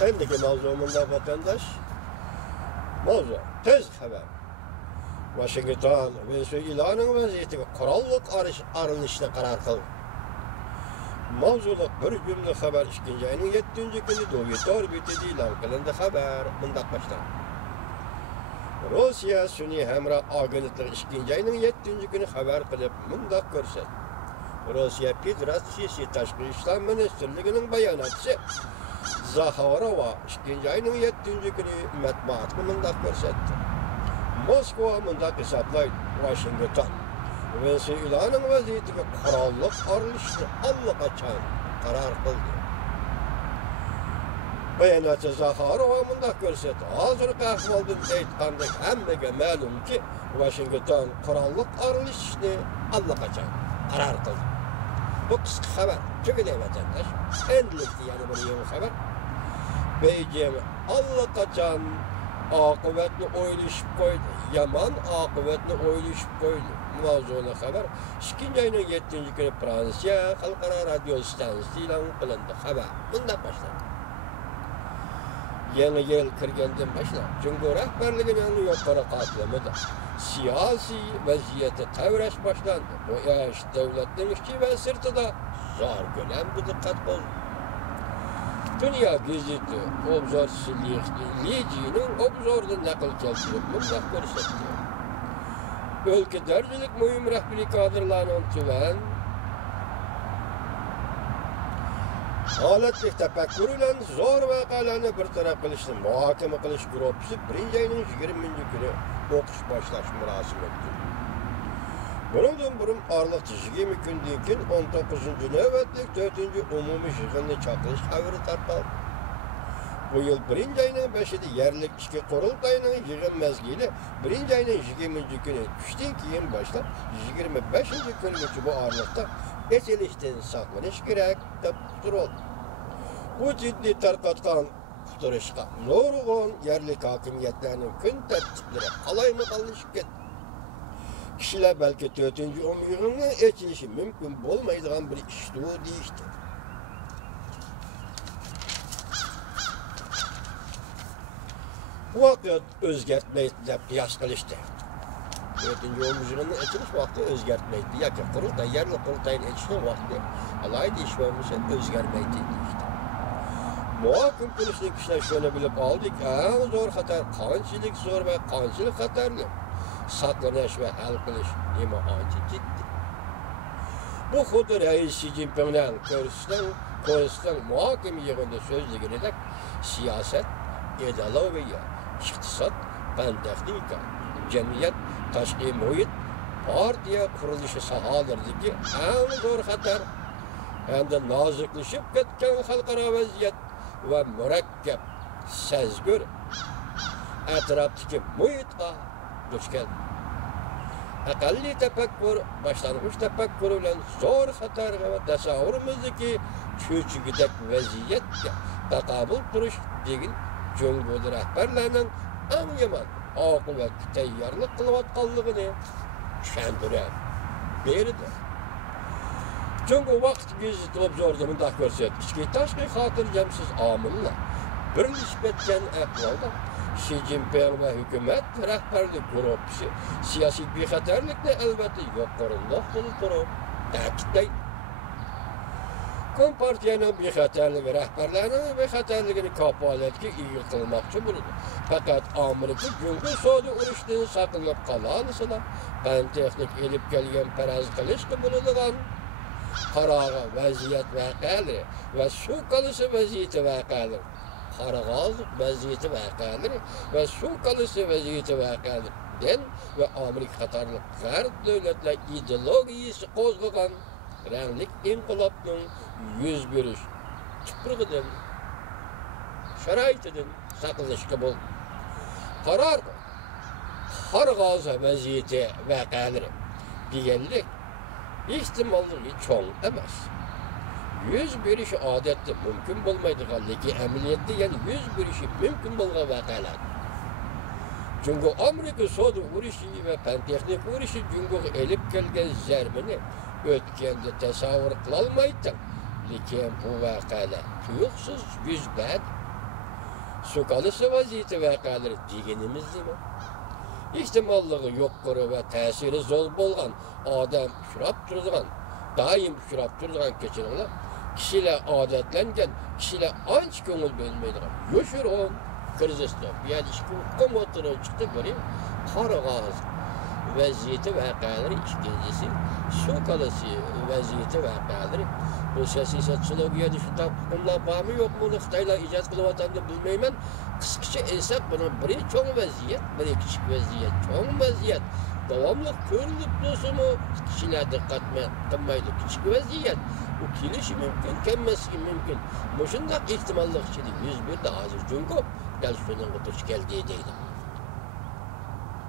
Endiki mavzumunda vatandaş, mavzu, tez haber. Washington Venezuela'nın vaziyeti ve kurallık aralışına karar kıldı. Mavzuluk bir cümle haber 2. ayının 7. günü doğru bitedi ilan kılındı haber bundak başlandı. Rusya Sünni Hemra Agentlik 2. ayının 7. günü haber kılıp bundak görset. Rusya Federasyası Taşkı İşler Ministerliğinin bayanatçı Zaharova 2. ayının 7. günü matbuatı bundak görsetti. Moskva bundak hesaplaydı Washington. Venezuela'nın vaziyeti ve kurallık aralışını allakaçan karar kıldı. Bayanatçı Zaharova bundak görsetti. Hazırki ahvaldan deytkandık hemmege məlum ki Washington kurallık aralışını allakaçan karar kıldı. Bu kısa haber, tügüle vatandaş, endilikti yani bunu yeni haber. Beijing allakaçan akıbetini oylaşıp koydu, yaman akıbetini oylaşıp koydu. Mavzulu haber, 2. ayının 7. günü Fransiya Halkara Radyo Stansiyası ilan kılındı haber. Bundan başladı. Yeni yıl kirgenden başladı. Çünkü rehberliğinin yukarı katlamada siyasi vaziyeti tevreş başlandı. Bu iş devletin işçi ve sırtıda zor gören bir dikkat bozdu. Dünya gazeti Obzorçiliğinin Obzor'da nakil keltirip bundan görsetti. Ülke dercilik mühim rehberlik kadrlarının tüven halatlik tefekkürüyle zor vakalarını bir taraf kılıştı. Muhakeme kılış grupsi 1. ayının 20. günü okuş başlaş mürasım etti. Bunun burun Aralık 20 günden keyin 19. növbetlik 4. umumi yığını çakılış haberi tarqaldı. Bu yıl 1. ayının 5'inde yerlik işki qurultayının yığın mezgili 1. ayının 20. günü düşten keyin başlap 25. günü bu Aralıkta etilişten saklanış gerek dep duruldu. Bu ciddi tarqatqan futurishqa nurg'un yerlik hakimiyetlerinin gün tertipleri qalayma qalışıp ketdi. Kişiler belki 4. yığını etilişi mümkün bolmaydigan bir işti o deyişti. Bu vakit özgertmeydi dep qiyas qilishdi. 4. yığının etiliş vakti özgertmeydi. Yoki qurultay yerlik qurultayning etilishi vakti alayda ish bo'lmasa özgermeydi deyishdi. Muhakim qilishlik kişiler şöyle bilip aldık. En zor xatar qanchalik zor ve qanchalik xatarli. Saklanish ve hal qilish nima ancha ciddi. Bu xuddi Reis Xi Jinping'den ko'rsatgan muhokim yig'inida so'zligidek siyoset, ideologiya, iqtisod, fan texnika, jamiyat, tashqi muhit, partiya qurilishi sohalaridagi eng zo'r xatar hamda noziklashib ketgan xalqaro vaziyat ve murakkab, sezgir atrofdagi muhitga duch keldi. Aqalli tefekkür, başlangıç tefekkürü bilen zor xatarga ve tasavvurimizdeki çöçügidek vaziyetke taqabul turuş degin jo'ngbo'li rahbarlarning eng yomon oqibatga tayyorlik qilayotganligini tushuntirib berdi. Çünkü vaqt gazeti obzorda bunday ko'rsatdi. Tashqi xotirjamsiz omillar birlashib ketgan ahvolda Xi Jinping ve hükümet rehberlik grubu siyasi bexatarlikni elbette yuqoriroq qilib turib ta'kidlaydi. Kompartiyaning bexatarligi rahbarlarining bexatarligini kafolatga ega qilmoqchi bo'ldi. Faqat Amerika Jungo savdo urushidan saqlanib qolsa, fan texnik elib kelgan faraz qilishga bo'ladigan qarog'i vaziyat voqealari ve suv qolishi vaziyati voqealari qarag'ozlik vaziyati voqealari ve suv qolishi vaziyati voqealaridan ve Amerika qatorli g'arb davlatlar ideologiyasi qo'zg'agan ranglik inqilobning yuz berish tuprug'idan sharoitidan saqlanishga bo'ldi. Qaror qarag'oz vaziyati voqealari deganlik ihtimolliği çoğ emas. Yüz berishi odatda mümkün bo'lmaydiganligi amaliyotda yani yüz berishi mümkün bo'lgan voqealar. Çünkü Amerika savdo urushi ve fan texnik urushi Jungo'ga elib kelgan zarbini o'tganda tasavvur qila olmaydi. Lekin bu voqealar tuyuqsiz yuz berdi. su kalışı vaziyeti vakaları degenimiz değil mi? İhtimallığı yokkuru ve tesiri zor bolgan adam şurap durduğun, daim şurap durduğun keçirinler, kişiler adetlengen, kişiler anç köngül bölmeydiğin, yoşurun, krizisli, yani işki komutunu çıktı göreyim, karagaz vaziyeti vakaları ikincisi, su kalışı vaziyeti vakaları, bu siyasatçılığa düşüden hukumlar var mı yok mu, Xitaylar icat kılıvatanını bilmeymen, kıskıça esas bunun biri çoğun vaziyet, biri küçük vaziyet, çoğun vaziyet. Devamlı körülüp dostu mu, kişiler dikkat kılmaydı, küçük vaziyet. Bu kilişi mümkün, kemmesi mümkün. Bu şundak ihtimallık şimdi 101 de hazır çünkü, gel şunun kutuş geldiği deydim.